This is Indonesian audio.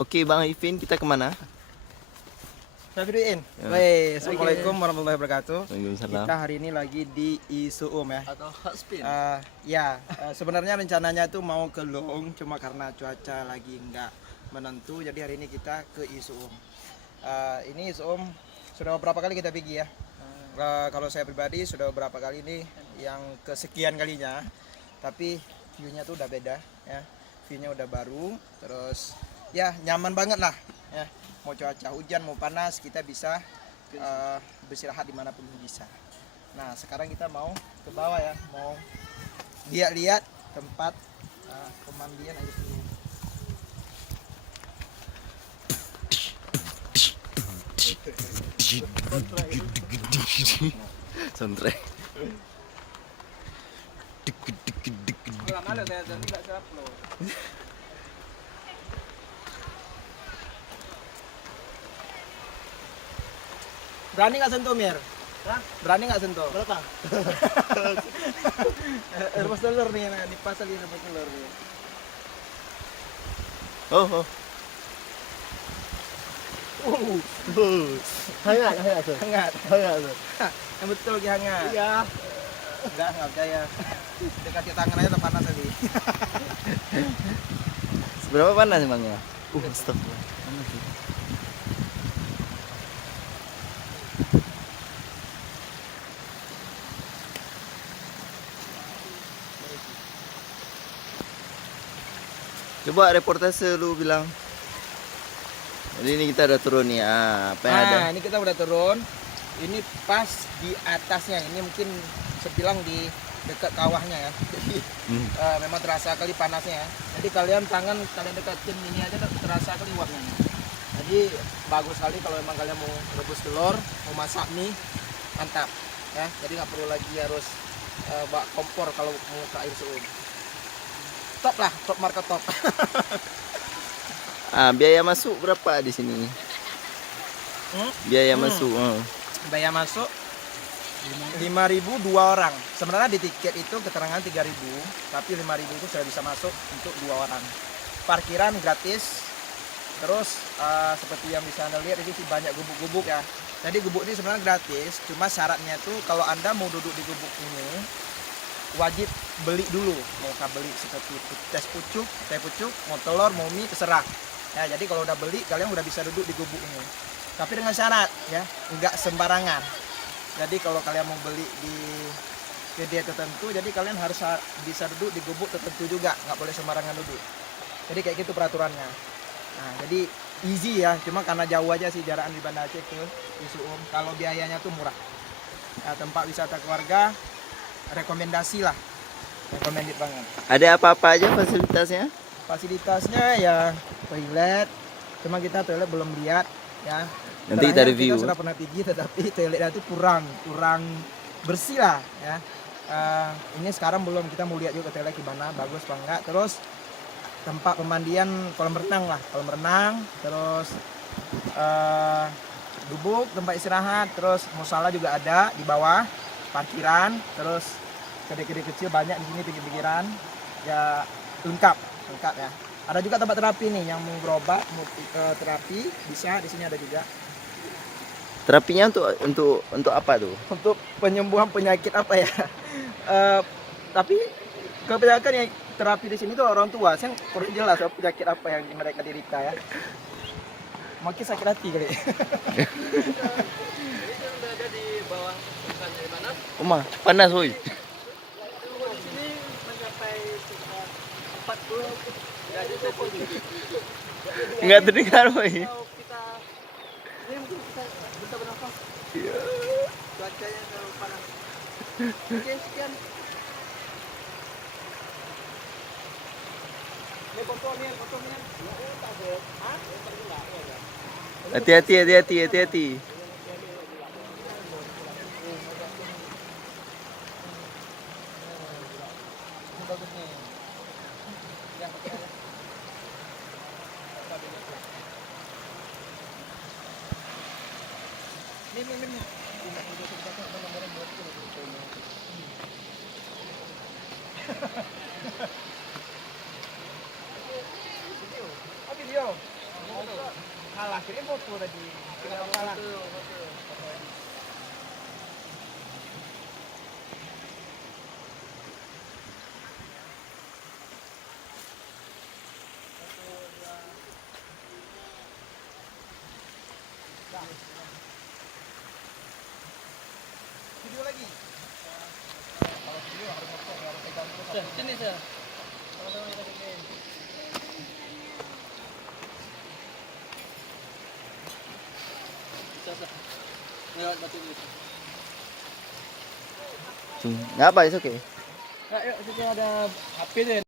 Oke Bang Ivin, kita kemana? Saya videoin. Ya. Baik, Assalamualaikum warahmatullahi wabarakatuh. Waalaikumsalam. Kita hari ini lagi di Isuum ya. Atau hot spin. Sebenarnya rencananya itu mau ke Long, cuma karena cuaca lagi nggak menentu, jadi hari ini kita ke Isuum. Ini Isuum sudah beberapa kali kita pergi ya. Kalau saya pribadi sudah beberapa kali ini yang kesekian kalinya, tapi view-nya tuh udah beda ya. View-nya udah baru, terus ya nyaman banget lah ya. Mau cuaca hujan mau panas kita bisa beristirahat dimanapun bisa. Nah sekarang kita mau ke bawah ya, mau lihat-lihat tempat pemandian air dulu. Soundtrack. Malu saya tidak upload. Berani nggak sentuh Mir? Hah? Berani nggak sentuh? Berapa? Rebus telur nih, dipasang di rebus telur nih. Oh. Hangat tuh. Hangat. Hangat tuh. Yang betul lagi hangat. Iya. Enggak percaya. Dekat tangan aja udah panas tadi. Seberapa panas emangnya? Astagfirullah. Panas sih. Coba reportase lu bilang. Jadi ini kita udah turun nih. Apa yang ada? Ini kita udah turun. Ini pas di atasnya. Ini mungkin sebilang di dekat kawahnya ya. Jadi memang terasa kali panasnya ya. Jadi kalian dekatin ini aja terasa kali uapnya. Jadi bagus sekali kalau memang kalian mau rebus telur, mau masak mie, mantap ya. Jadi nggak perlu lagi harus bawa kompor kalau mau ke air suum. Top lah, top market top. Biaya masuk berapa di sini? Biaya masuk. Biaya masuk 5.000 dua orang. Sebenarnya di tiket itu keterangan 3.000, tapi 5.000 itu sudah bisa masuk untuk 2 orang. Parkiran gratis. Terus seperti yang bisa Anda lihat ini sih banyak gubuk-gubuk ya. Jadi gubuk ini sebenarnya gratis, cuma syaratnya tuh kalau Anda mau duduk di gubuk ini wajib beli dulu. Mau beli seperti teh pucuk, mau telur, mau mie, terserah. Ya, jadi kalau udah beli kalian udah bisa duduk di gubuk ini. Tapi dengan syarat ya, enggak sembarangan. Jadi kalau kalian mau beli di kedai tertentu, jadi kalian harus bisa duduk di gubuk tertentu juga, nggak boleh sembarangan duduk. Jadi kayak gitu peraturannya. Nah, jadi easy ya, cuma karena jauh aja sih jarakan di Banda Aceh ke Isuum. Kalau biayanya tuh murah. Nah, tempat wisata keluarga rekomendasi lah, recommended banget. Ada apa-apa aja fasilitasnya? Fasilitasnya ya toilet, cuma kita toilet belum lihat ya. Nanti kita Terakhir review. Kita sudah pernah pergi tetapi toiletnya itu kurang bersih lah ya. Ini sekarang belum, kita mau lihat juga toilet gimana, bagus apa enggak. Terus tempat pemandian kolam renang, terus gubuk tempat istirahat, terus musala juga ada di bawah, parkiran, terus kedai-kedai kecil banyak di sini pinggir-pinggiran ya, lengkap ya. Ada juga tempat terapi nih yang mau berobat, mau terapi bisa di sini ada juga. Terapinya untuk apa tuh? Untuk penyembuhan penyakit apa ya? Tapi kebanyakan yang terapi di sini tuh orang tua. Saya kurang jelas penyakit apa yang mereka derita ya. Mungkin sakit hati kali. Udah ada di bawah bukan dari mana? Oma, panas woi. Di sini mencapai 40 derajat Celcius. Enggak terdengar woi. Kalau kita ini mungkin kita bisa bernafas. Cuacanya terlalu panas. Oke, sekian. Ini fotonya. Hati-hati. Ini bagus nih. Yang Ini. Video. kirim foto tadi. Tinggal kalah. Video lagi. Kalau video harus foto, harus pegang terus. Sini saya. Sama-sama kita bikin. Bisa. Lewat batu gitu. Ngapa itu oke? Yuk, situ ada HP tuh ya.